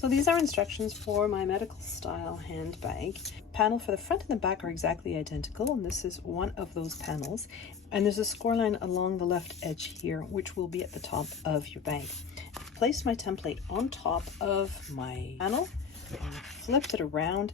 So these are instructions for my medical style handbag. Panel for the front and the back are exactly identical, and this is one of those panels. And there's a score line along the left edge here, which will be at the top of your bag. I've placed my template on top of my panel and flipped it around.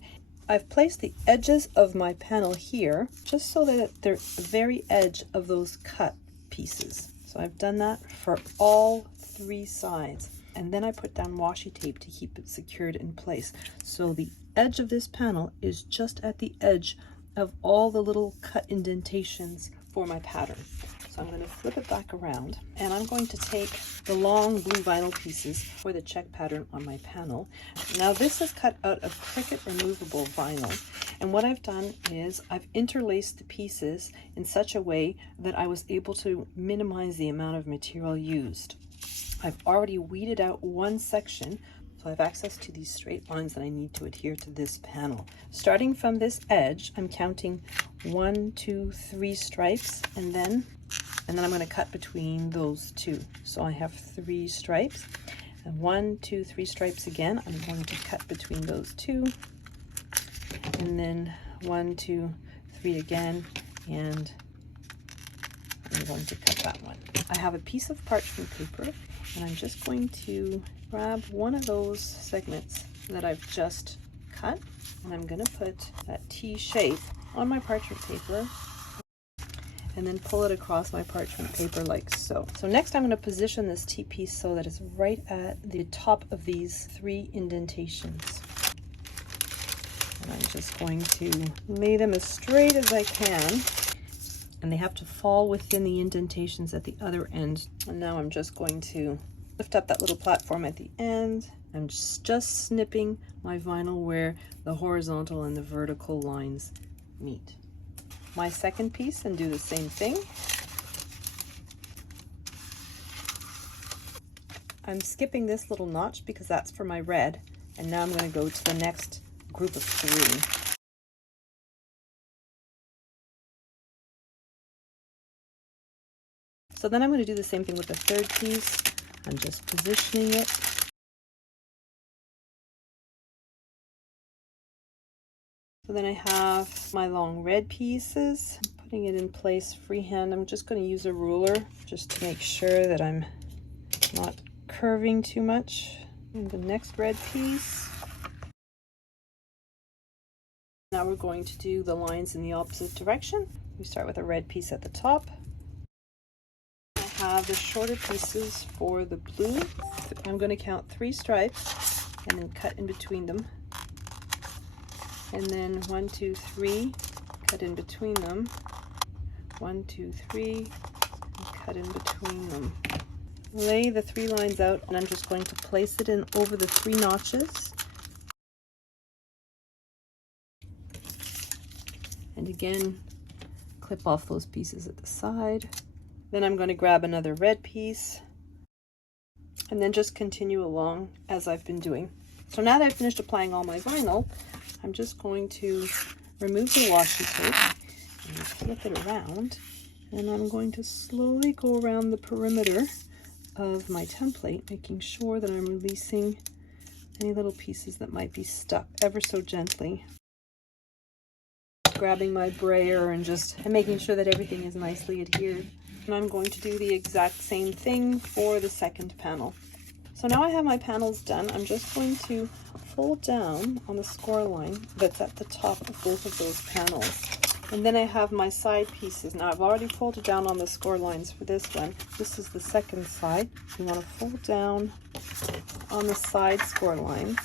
I've placed the edges of my panel here just so that they're the very edge of those cut pieces. So I've done that for all 3 sides. And then I put down washi tape to keep it secured in place. So the edge of this panel is just at the edge of all the little cut indentations for my pattern. So I'm going to flip it back around, and I'm going to take the long blue vinyl pieces for the check pattern on my panel. Now this is cut out of Cricut removable vinyl, and what I've done is I've interlaced the pieces in such a way that I was able to minimize the amount of material used. I've already weeded out one section, so I have access to these straight lines that I need to adhere to this panel. Starting from this edge, I'm counting 1, 2, 3 stripes, and then I'm going to cut between those 2. So I have 3 stripes, and 1, 2, 3 stripes again. I'm going to cut between those 2, and then 1, 2, 3 again, and I'm going to cut that one. I have a piece of parchment paper, and I'm just going to grab one of those segments that I've just cut, and I'm going to put that T shape on my parchment paper and then pull it across my parchment paper like so. So next I'm going to position this T piece so that it's right at the top of these 3 indentations. And I'm just going to lay them as straight as I can, and they have to fall within the indentations at the other end. And now I'm just going to lift up that little platform at the end. I'm just snipping my vinyl where the horizontal and the vertical lines meet. My second piece, and do the same thing. I'm skipping this little notch because that's for my red, and now I'm going to go to the next group of 3. So then I'm going to do the same thing with the third piece. I'm just positioning it. So then I have my long red pieces. I'm putting it in place freehand. I'm just going to use a ruler just to make sure that I'm not curving too much. And the next red piece. Now we're going to do the lines in the opposite direction. We start with a red piece at the top. Have the shorter pieces for the blue. I'm going to count 3 stripes and then cut in between them, and then 1, 2, 3, cut in between them, 1, 2, 3, and cut in between them. Lay the 3 lines out, and I'm just going to place it in over the 3 notches, and again clip off those pieces at the side. Then I'm going to grab another red piece and then just continue along as I've been doing. So now that I've finished applying all my vinyl, I'm just going to remove the washi tape and flip it around, and I'm going to slowly go around the perimeter of my template, making sure that I'm releasing any little pieces that might be stuck ever so gently. Grabbing my brayer and making sure that everything is nicely adhered. And I'm going to do the exact same thing for the second panel. So now I have my panels done. I'm just going to fold down on the score line that's at the top of both of those panels. And then I have my side pieces. Now I've already folded down on the score lines for this one. This is the second side. You want to fold down on the side score lines.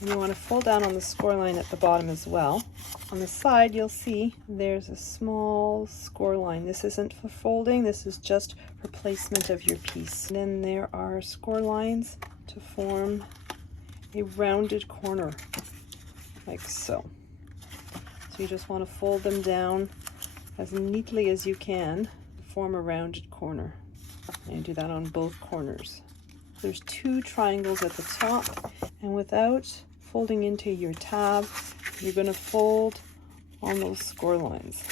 And you want to fold down on the score line at the bottom as well. On the side, you'll see there's a small score line. This isn't for folding, this is just for placement of your piece. And then there are score lines to form a rounded corner, like so. So you just want to fold them down as neatly as you can to form a rounded corner. And you do that on both corners. There's 2 triangles at the top, and without folding into your tab, you're going to fold on those score lines.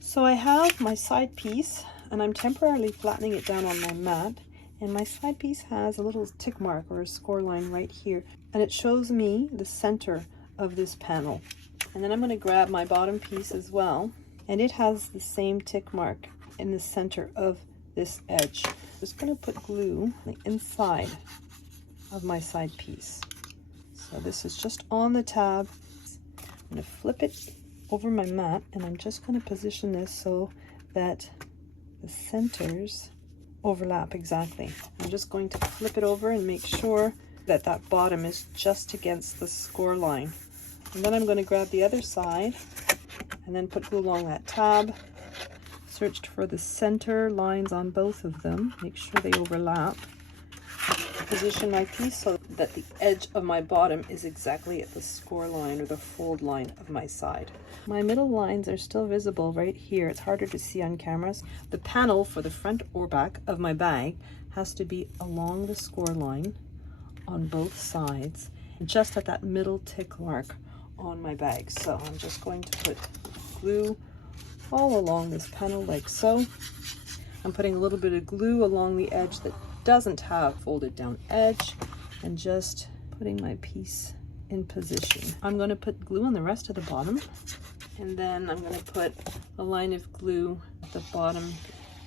So I have my side piece and I'm temporarily flattening it down on my mat, and my side piece has a little tick mark or a score line right here, and it shows me the center of this panel. And then I'm going to grab my bottom piece as well, and it has the same tick mark in the center of this edge. I'm just going to put glue on the inside of my side piece. So this is just on the tab. I'm going to flip it over my mat, and I'm just going to position this so that the centers overlap exactly. I'm just going to flip it over and make sure that that bottom is just against the score line. And then I'm going to grab the other side and then put glue along that tab. Searched for the center lines on both of them, make sure they overlap. Position my piece so that the edge of my bottom is exactly at the score line or the fold line of my side. My middle lines are still visible right here. It's harder to see on cameras. The panel for the front or back of my bag has to be along the score line on both sides, just at that middle tick mark on my bag. So I'm just going to put glue all along this panel like so. I'm putting a little bit of glue along the edge that doesn't have folded down edge, and just putting my piece in position. I'm going to put glue on the rest of the bottom, and then I'm going to put a line of glue at the bottom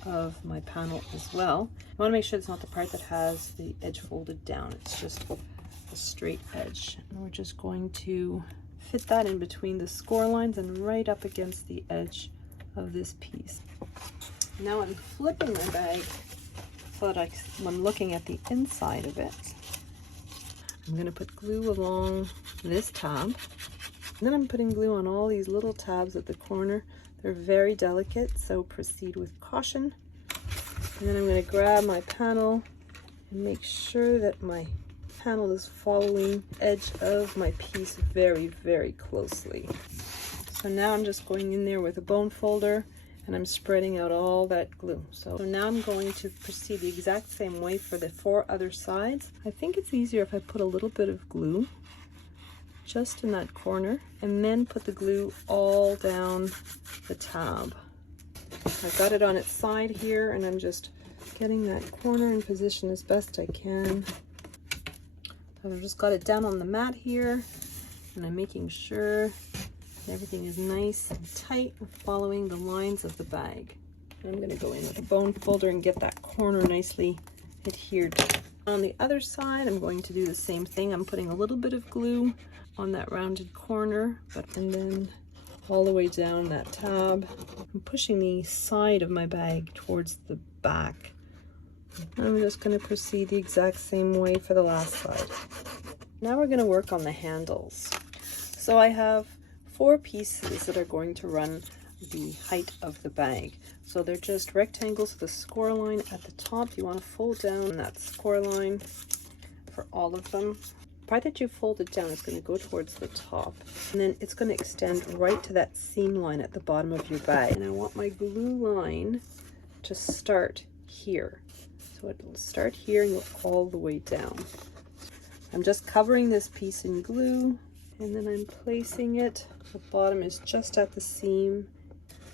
of my panel as well. I want to make sure it's not the part that has the edge folded down. It's just a straight edge. And we're just going to fit that in between the score lines and right up against the edge of this piece. Now I'm flipping my bag so that I'm looking at the inside of it. I'm going to put glue along this tab, and then I'm putting glue on all these little tabs at the corner. They're very delicate, so proceed with caution. And then I'm going to grab my panel and make sure that my panel is following the edge of my piece very, very closely. So now I'm just going in there with a bone folder, and I'm spreading out all that glue. So now I'm going to proceed the exact same way for the 4 other sides. I think it's easier if I put a little bit of glue just in that corner, and then put the glue all down the tab. I've got it on its side here, and I'm just getting that corner in position as best I can. I've just got it down on the mat here, and I'm making sure everything is nice and tight, following the lines of the bag. I'm going to go in with a bone folder and get that corner nicely adhered. On the other side, I'm going to do the same thing. I'm putting a little bit of glue on that rounded corner, and then all the way down that tab. I'm pushing the side of my bag towards the back. I'm just going to proceed the exact same way for the last side. Now we're going to work on the handles. So I have 4 pieces that are going to run the height of the bag. So they're just rectangles with a score line at the top. You want to fold down that score line for all of them. The part that you folded down is going to go towards the top, and then it's going to extend right to that seam line at the bottom of your bag. And I want my glue line to start here. So it'll start here and go all the way down. I'm just covering this piece in glue, and then I'm placing it. The bottom is just at the seam,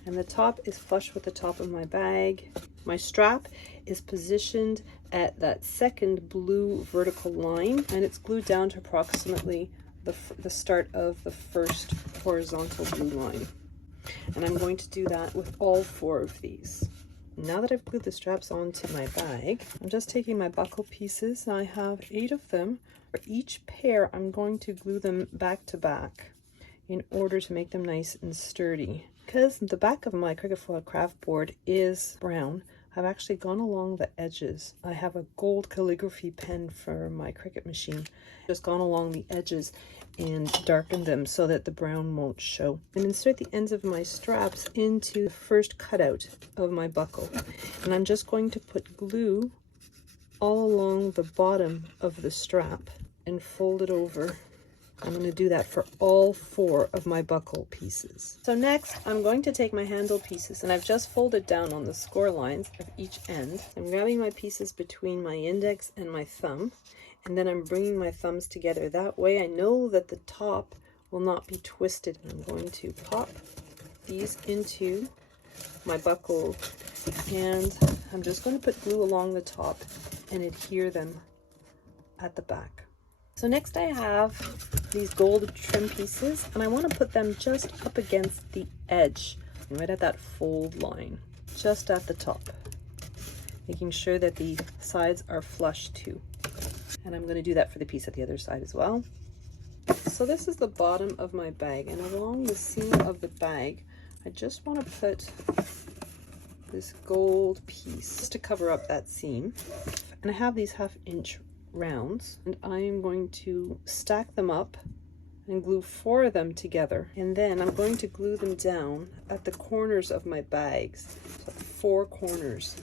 and the top is flush with the top of my bag. My strap is positioned at that second blue vertical line, and it's glued down to approximately the start of the first horizontal blue line. And I'm going to do that with all 4 of these. Now that I've glued the straps onto my bag, I'm just taking my buckle pieces, and I have 8 of them. For each pair, I'm going to glue them back to back in order to make them nice and sturdy. Because the back of my Cricut foil craft board is brown, I've actually gone along the edges. I have a gold calligraphy pen for my Cricut machine. Just gone along the edges and darkened them so that the brown won't show. And insert the ends of my straps into the first cutout of my buckle. And I'm just going to put glue all along the bottom of the strap and fold it over. I'm going to do that for all 4 of my buckle pieces. So next, I'm going to take my handle pieces, and I've just folded down on the score lines of each end. I'm grabbing my pieces between my index and my thumb, and then I'm bringing my thumbs together. That way I know that the top will not be twisted. I'm going to pop these into my buckle, and I'm just going to put glue along the top and adhere them at the back. So next I have these gold trim pieces, and I want to put them just up against the edge, right at that fold line, just at the top, making sure that the sides are flush too. And I'm going to do that for the piece at the other side as well. So this is the bottom of my bag, and along the seam of the bag, I just want to put this gold piece just to cover up that seam. And I have these 1/2 inch rounds, and I am going to stack them up and glue 4 of them together, and then I'm going to glue them down at the corners of my bags, so 4 corners,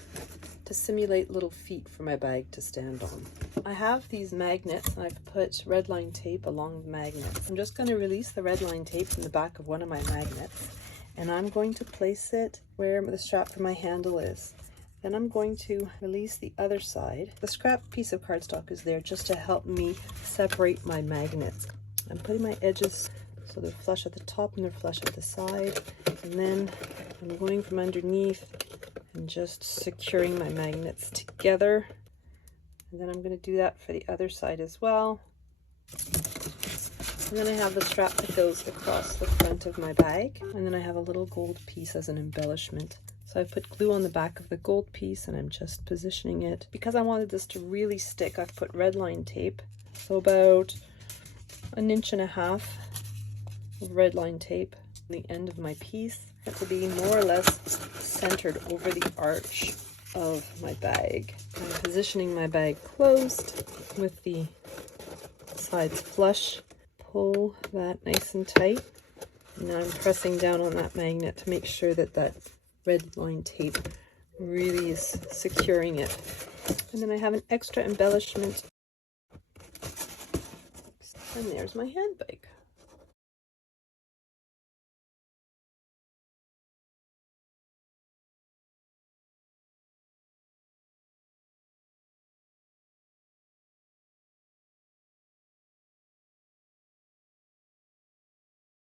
to simulate little feet for my bag to stand on. I have these magnets, and I've put red line tape along the magnets. I'm just going to release the red line tape from the back of one of my magnets, and I'm going to place it where the strap for my handle is. Then I'm going to release the other side. The scrap piece of cardstock is there just to help me separate my magnets. I'm putting my edges so they're flush at the top and they're flush at the side, and then I'm going from underneath and just securing my magnets together. And then I'm going to do that for the other side as well. And then I have the strap that goes across the front of my bag, and then I have a little gold piece as an embellishment. So I put glue on the back of the gold piece, and I'm just positioning it. Because I wanted this to really stick, I've put red line tape, so about 1.5 inches of red line tape on the end of my piece, to be more or less centered over the arch of my bag. I'm positioning my bag closed with the sides flush. Pull that nice and tight. And now I'm pressing down on that magnet to make sure that that red line tape really is securing it. And then I have an extra embellishment. And there's my handbag.